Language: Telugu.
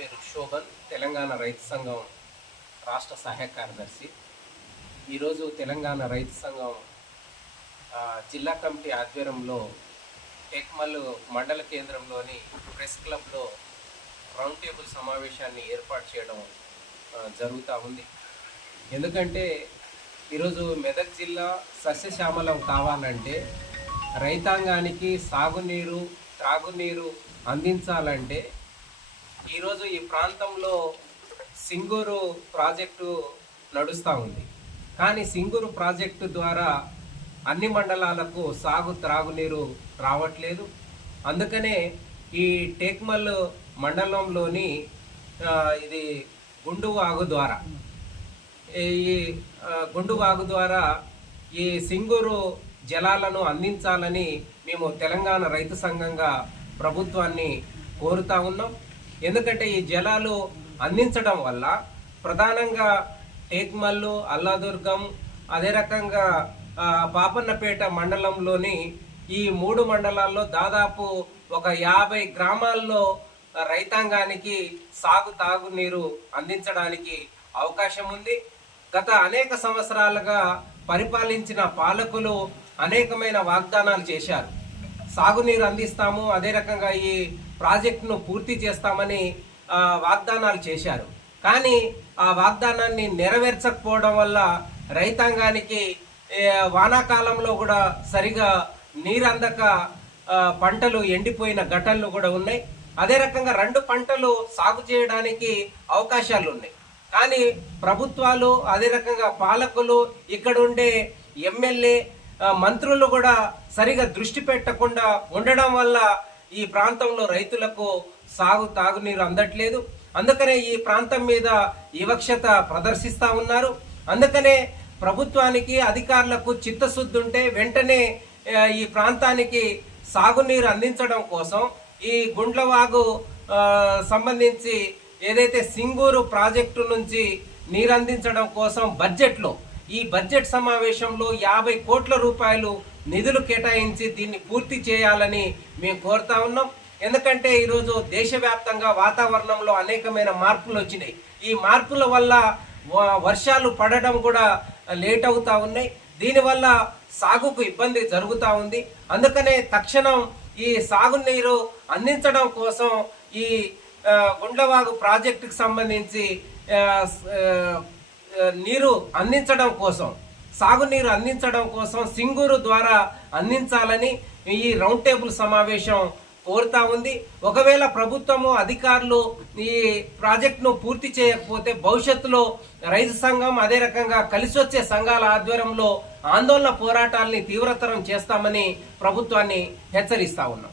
పేరు శోభన్ తెలంగాణ రైతు సంఘం రాష్ట్ర సహాయ కార్యదర్శి. ఈరోజు తెలంగాణ రైతు సంఘం జిల్లా కమిటీ ఆధ్వర్యంలో టెక్మల్ మండల కేంద్రంలోని ప్రెస్ క్లబ్లో రౌండ్ టేబుల్ సమావేశాన్ని ఏర్పాటు చేయడం జరుగుతూ ఉంది. ఎందుకంటే ఈరోజు మెదక్ జిల్లా సస్యశ్యామలం కావాలంటే రైతాంగానికి సాగునీరు త్రాగునీరు అందించాలంటే ఈరోజు ఈ ప్రాంతంలో సింగూరు ప్రాజెక్టు నడుస్తూ ఉంది. కానీ సింగూరు ప్రాజెక్టు ద్వారా అన్ని మండలాలకు సాగు త్రాగునీరు రావట్లేదు. అందుకనే ఈ టేక్మల్ మండలంలోని ఇది గుండువాగు ద్వారా ఈ గుండువాగు ద్వారా ఈ సింగూరు జలాలను అందించాలని మేము తెలంగాణ రైతు సంఘంగా ప్రభుత్వాన్ని కోరుతా ఉన్నాం. ఎందుకంటే ఈ జలాలు అందించడం వల్ల ప్రధానంగా టేక్మల్లు అల్లాదుర్గం అదే రకంగా పాపన్నపేట మండలంలోని ఈ మూడు మండలాల్లో దాదాపు ఒక యాభై గ్రామాల్లో రైతాంగానికి సాగు తాగునీరు అందించడానికి అవకాశం ఉంది. గత అనేక సంవత్సరాలుగా పరిపాలించిన పాలకులు అనేకమైన వాగ్దానాలు చేశారు. సాగునీరు అందిస్తాము అదే రకంగా ఈ ప్రాజెక్టును పూర్తి చేస్తామని వాగ్దానాలు చేశారు. కానీ ఆ వాగ్దానాన్ని నెరవేర్చకపోవడం వల్ల రైతాంగానికి వానాకాలంలో కూడా సరిగా నీరందక పంటలు ఎండిపోయిన ఘటనలు కూడా ఉన్నాయి. అదే రకంగా రెండు పంటలు సాగు చేయడానికి అవకాశాలు ఉన్నాయి. కానీ ప్రభుత్వాలు అదే రకంగా పాలకులు ఇక్కడ ఉండే ఎమ్మెల్యే మంత్రులు కూడా సరిగా దృష్టి పెట్టకుండా ఉండడం వల్ల ఈ ప్రాంతంలో రైతులకు సాగు తాగునీరు అందట్లేదు. అందుకనే ఈ ప్రాంతం మీద వివక్షత ప్రదర్శిస్తూ ఉన్నారు. అందుకనే ప్రభుత్వానికి అధికారులకు చిత్తశుద్ధి ఉంటే వెంటనే ఈ ప్రాంతానికి సాగునీరు అందించడం కోసం ఈ గుండ్లవాగు సంబంధించి ఏదైతే సింగూరు ప్రాజెక్టు నుంచి నీరు అందించడం కోసం బడ్జెట్లో ఈ బడ్జెట్ సమావేశంలో యాభై కోట్ల రూపాయలు నిధులు కేటాయించి దీన్ని పూర్తి చేయాలని మేము కోరుతా ఉన్నాం. ఎందుకంటే ఈరోజు దేశవ్యాప్తంగా వాతావరణంలో అనేకమైన మార్పులు వచ్చినాయి. ఈ మార్పుల వల్ల వర్షాలు పడడం కూడా లేట్ అవుతా ఉన్నాయి. దీనివల్ల సాగుకు ఇబ్బంది జరుగుతూ ఉంది. అందుకనే తక్షణం ఈ సాగునీరు అందించడం కోసం ఈ గుండ్లవాగు ప్రాజెక్టుకు సంబంధించి నీరు అందించడం కోసం సాగునీరు అందించడం కోసం సింగూరు ద్వారా అందించాలని ఈ రౌండ్ టేబుల్ సమావేశం కోరుతా ఉంది. ఒకవేళ ప్రభుత్వము అధికారులు ఈ ప్రాజెక్టును పూర్తి చేయకపోతే భవిష్యత్తులో రైతు సంఘం అదే రకంగా కలిసి వచ్చే సంఘాల ఆధ్వర్యంలో ఆందోళన పోరాటాల్ని తీవ్రతరం చేస్తామని ప్రభుత్వాన్ని హెచ్చరిస్తా ఉన్నాం.